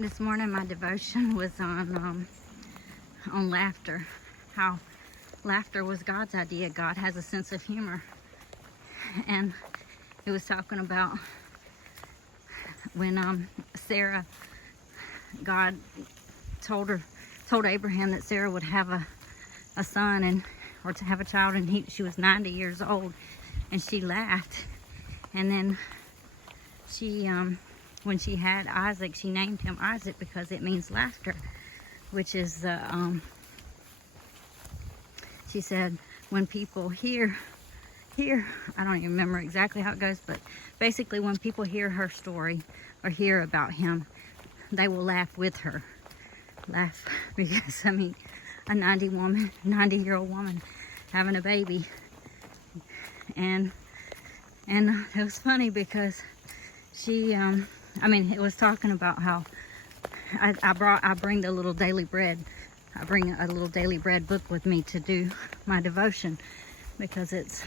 This morning my devotion was on laughter. How laughter was God's idea. God has a sense of humor. And it was talking about when Sarah, God told Abraham that Sarah would have a son or to have a child, and she was 90 years old, and she laughed. And then she when she had Isaac, she named him Isaac because it means laughter, which is she said when people hear, I don't even remember exactly how it goes, but basically when people hear her story or hear about him, they will laugh with her. Laugh because, I mean, a 90-year-old woman having a baby. And it was funny because she, it was talking about how I bring the little daily bread. I bring a little daily bread book with me to do my devotion because it's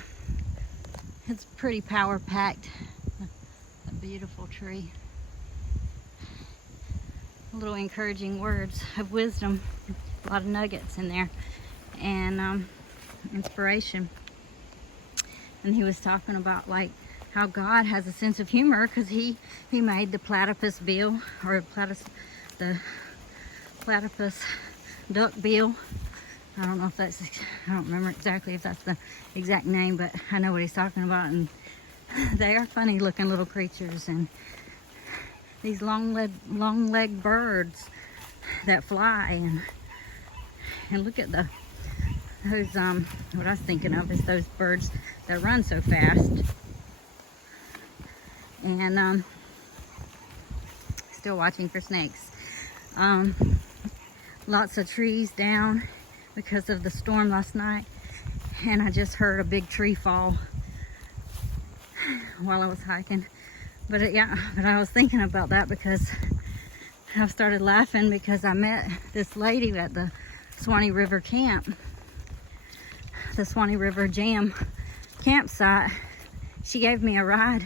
pretty power packed. A beautiful tree. Little encouraging words of wisdom, a lot of nuggets in there, and inspiration. And he was talking about like how God has a sense of humor because he made the platypus bill, or the platypus duck bill. I don't know if that's, I don't remember exactly if that's the exact name, but I know what he's talking about. And they are funny looking little creatures, and these long-legged birds that fly, and look at those what I was thinking of is those birds that run so fast. And still watching for snakes. Lots of trees down because of the storm last night, and I just heard a big tree fall while I was hiking. But I was thinking about that because I started laughing because I met this lady at the Suwannee River camp, the Suwannee River Jam campsite. She gave me a ride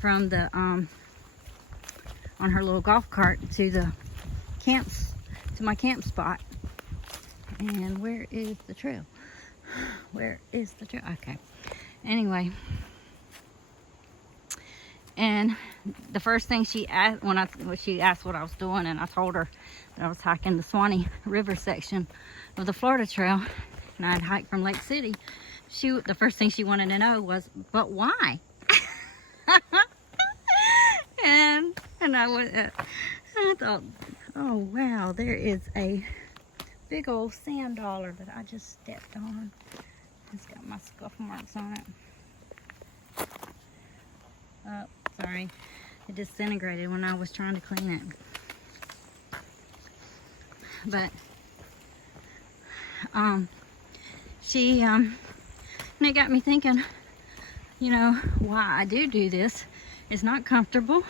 from the on her little golf cart to the camps, to my camp spot. And where is the trail? Where is the trail? Okay. Anyway. And the first thing she asked, when she asked what I was doing, and I told her that I was hiking the Suwannee River section of the Florida Trail, and I'd hiked from Lake City. The first thing she wanted to know was, but why? and I thought, oh wow, there is a big old sand dollar that I just stepped on. It's got my scuff marks on it. Oh, sorry, it disintegrated when I was trying to clean it. But and it got me thinking, you know, why I do this. It's not comfortable.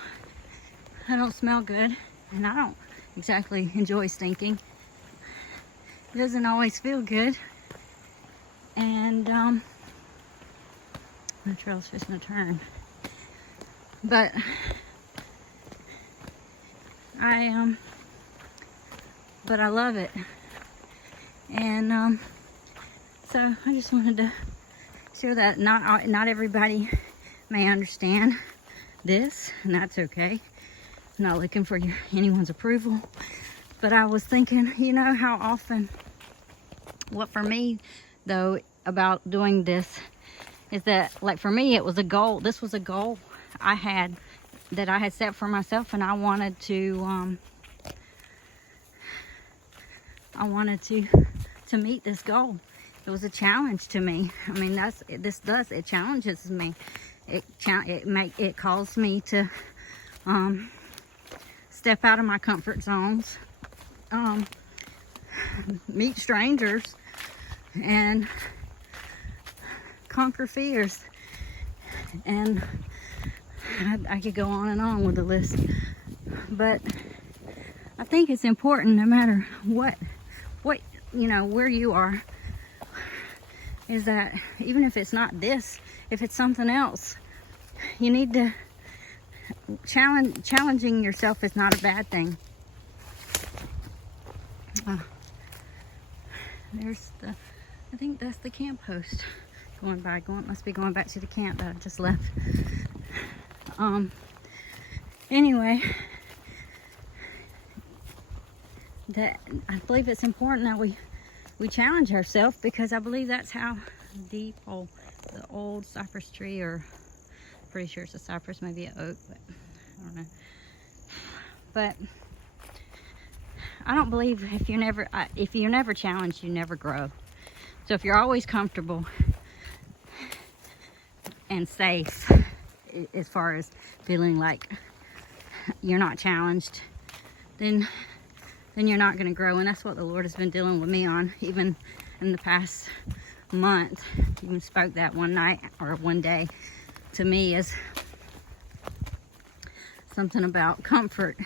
I don't smell good, and I don't exactly enjoy stinking. It doesn't always feel good, and the trail's just gonna turn. But I love it, and so I just wanted to share that. Not everybody may understand this, and that's okay. I'm not looking for anyone's approval, but I was thinking, you know, how often, what for me though about doing this is that, like, for me it was a goal. This was a goal I had set for myself, and I wanted to meet this goal. It was a challenge to me. I mean, it challenges me. It calls me to step out of my comfort zones, meet strangers, and conquer fears. And I could go on and on with the list, but I think it's important, no matter what where you are, is that even if it's not this, if it's something else, you need to challenging yourself is not a bad thing. There's the, I think that's the camp post going by. Must be going back to the camp that I just left. Anyway, that I believe it's important that we challenge ourselves, because I believe that's how the old cypress tree, or pretty sure it's a cypress, maybe an oak, but I don't know. But I don't believe if you're never challenged, you never grow. So if you're always comfortable and safe, as far as feeling like you're not challenged, then you're not going to grow. And that's what the Lord has been dealing with me on, even in the past month. He even spoke that one night or one day to me as something about comfort.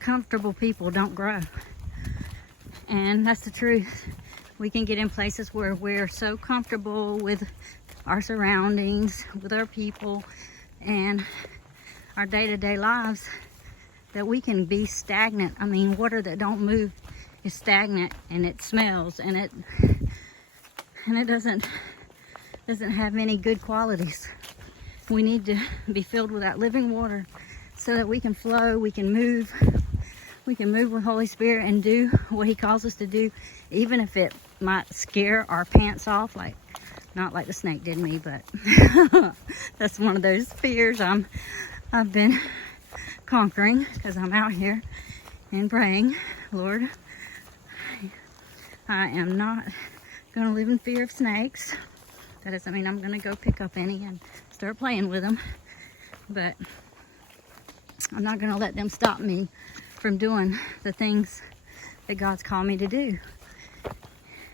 Comfortable people don't grow, and that's the truth. We can get in places where we're so comfortable with our surroundings, with our people, and our day-to-day lives, that we can be stagnant. I mean, water that don't move is stagnant, and it smells, and it doesn't have any good qualities. We need to be filled with that living water so that we can flow, we can move with Holy Spirit and do what He calls us to do, even if it might scare our pants off, like not like the snake did me, but that's one of those fears I've been conquering, because I'm out here and praying, Lord, I am not going to live in fear of snakes. That doesn't mean I'm going to go pick up any and start playing with them, but I'm not going to let them stop me from doing the things that God's called me to do.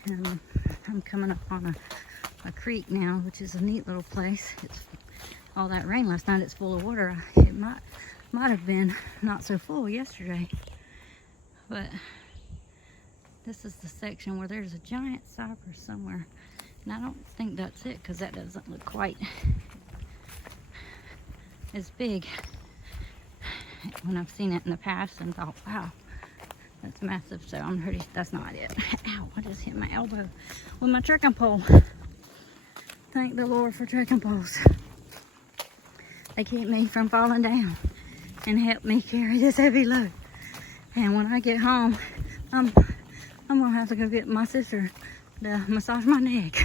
I'm coming up on a creek now, which is a neat little place. It's all that rain last night, it's full of water. It might have been not so full yesterday, but this is the section where there's a giant cypress somewhere, and I don't think that's it, because that doesn't look quite as big when I've seen it in the past and thought, wow, that's massive. So I'm pretty, that's not it. Ow, I just hit my elbow with my trekking pole. Thank the Lord for trekking poles. They keep me from falling down and help me carry this heavy load. And when I get home, I'm gonna have to go get my sister to massage my neck.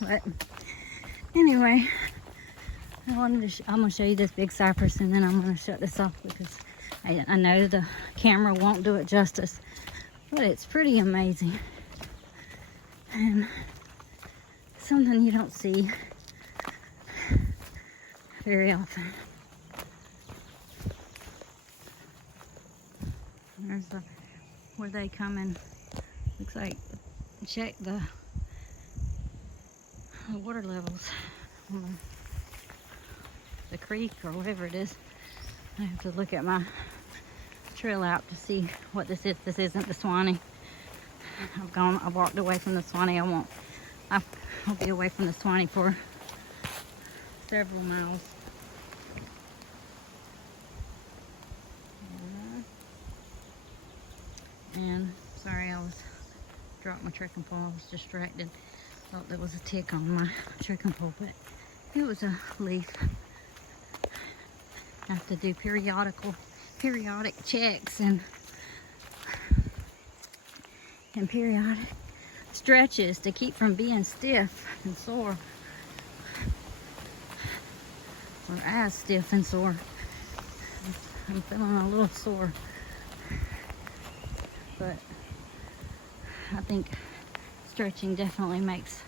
But anyway, I'm gonna show you this big cypress, and then I'm gonna shut this off, because I know the camera won't do it justice, but it's pretty amazing and something you don't see very often. There's where they come and looks like check the water levels on the creek or whatever it is. I have to look at my trail app to see what this is. This isn't the Suwannee. I've walked away from the Suwannee. I'll be away from the Suwannee for several miles. And sorry, I dropped my trekking pole. I was distracted. Thought there was a tick on my trekking pole, but it was a leaf. I have to do periodic checks and periodic stretches to keep from being stiff and sore, or as stiff and sore. I'm feeling a little sore, but I think stretching definitely makes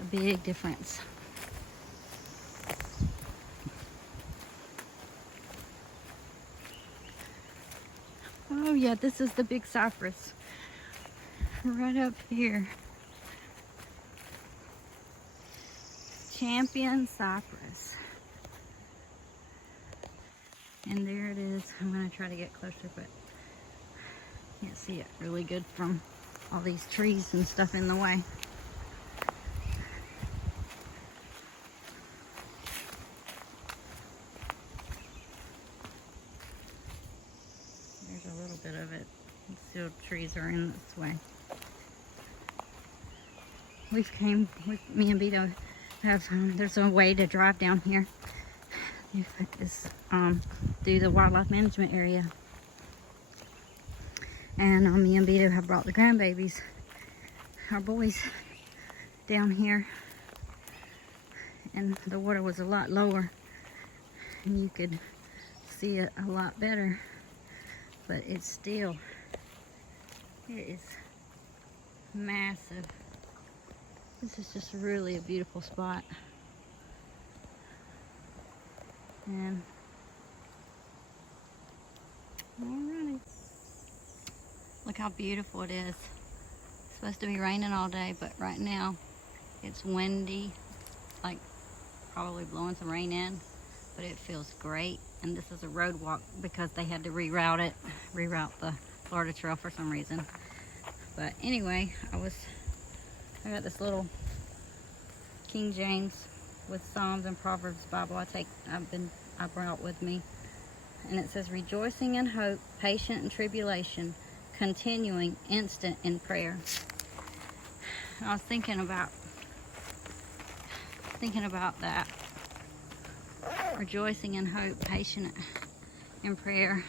a big difference. Oh yeah, this is the big cypress right up here. Champion cypress. And there it is. I'm going to try to get closer, but can't see it really good from all these trees and stuff in the way. beetle trees are in this way. We've came with me and Beto have there's a way to drive down here. It's through the wildlife management area, and me and Beto have brought the grandbabies, our boys, down here, and the water was a lot lower and you could see it a lot better, but it is massive. This is just really a beautiful spot. And alrighty, look how beautiful it is. It's supposed to be raining all day, but right now it's windy, like probably blowing some rain in, but it feels great. And this is a road walk because they had to reroute the Florida Trail for some reason. But anyway, I got this little King James with Psalms and Proverbs Bible I brought with me, and it says, rejoicing in hope, patient in tribulation, continuing instant in prayer. I was thinking about that. Rejoicing in hope, patient in prayer,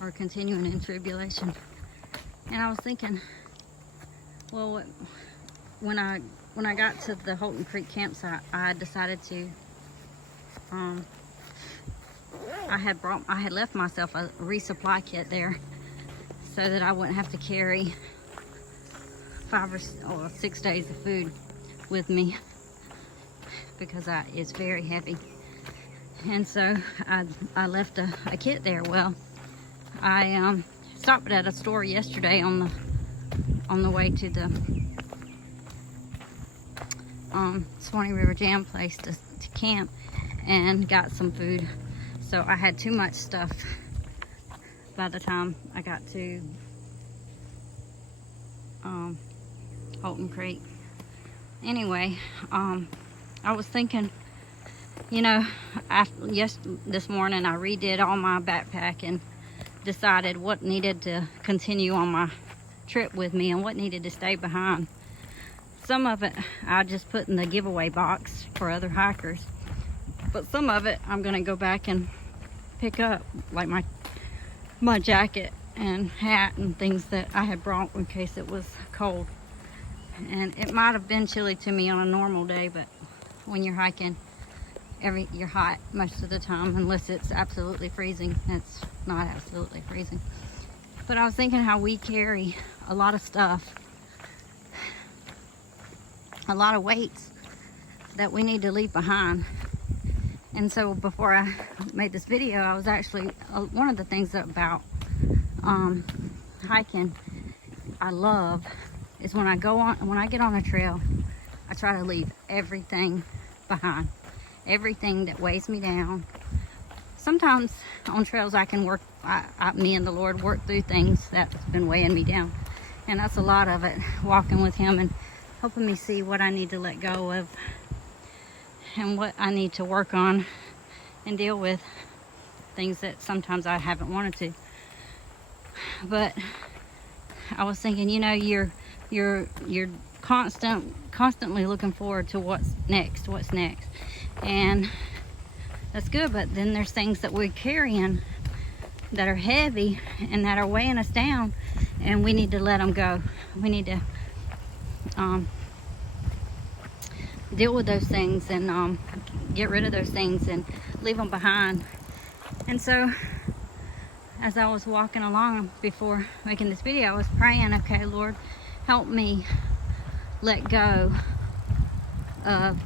or continuing in tribulation. And I was thinking, well, when I got to the Holton Creek campsite, I decided to I had left myself a resupply kit there so that I wouldn't have to carry 5 or 6 days of food with me, because it's very heavy. And so I left a kit there. Well, I stopped at a store yesterday on the way to the Suwannee River Jam place to camp, and got some food. So I had too much stuff by the time I got to Holton Creek. Anyway, I was thinking, you know, this morning I redid all my backpack and decided what needed to continue on my trip with me and what needed to stay behind. Some of it I just put in the giveaway box for other hikers, but some of it I'm gonna go back and pick up, like my jacket and hat and things that I had brought in case it was cold. And it might have been chilly to me on a normal day, but when you're hiking, you're hot most of the time, unless it's absolutely freezing. It's not absolutely freezing. But I was thinking how we carry a lot of stuff, a lot of weights that we need to leave behind. And so before I made this video, I was actually, one of the things about hiking I love is when I get on a trail, I try to leave everything behind, everything that weighs me down. Sometimes on trails I can me and the Lord work through things that's been weighing me down, and that's a lot of it, walking with Him and helping me see what I need to let go of and what I need to work on and deal with, things that sometimes I haven't wanted to. But I was thinking, you know, you're constantly looking forward to what's next, and that's good. But then there's things that we're carrying that are heavy and that are weighing us down, and we need to let them go. We need to deal with those things and get rid of those things and leave them behind. And so as I was walking along before making this video, I was praying, okay, Lord, help me let go of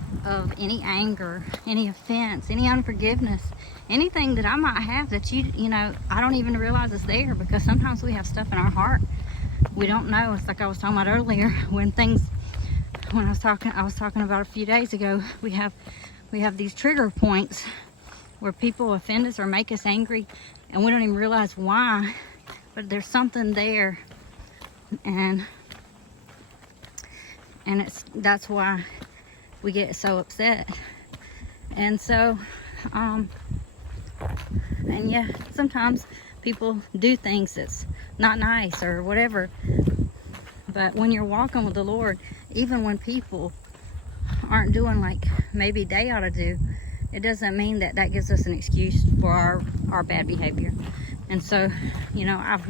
any anger, any offense, any unforgiveness, anything that I might have that you know, I don't even realize it's there, because sometimes we have stuff in our heart we don't know. It's like I was talking about earlier, I was talking about a few days ago, we have these trigger points where people offend us or make us angry, and we don't even realize why, but there's something there, and that's why we get so upset. And so And yeah, sometimes people do things that's not nice or whatever. But when you're walking with the Lord, even when people aren't doing like maybe they ought to do, it doesn't mean that that gives us an excuse for our bad behavior. And so, you know, I've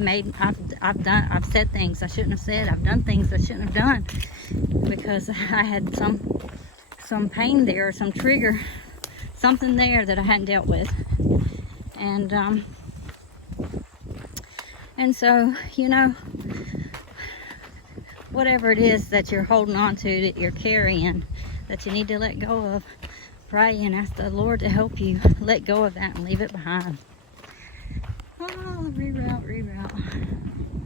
said things I shouldn't have said. I've done things I shouldn't have done because I had some pain there, some trigger, something there that I hadn't dealt with. And so, you know, whatever it is that you're holding on to, that you're carrying, that you need to let go of, pray and ask the Lord to help you let go of that and leave it behind. Oh, reroute.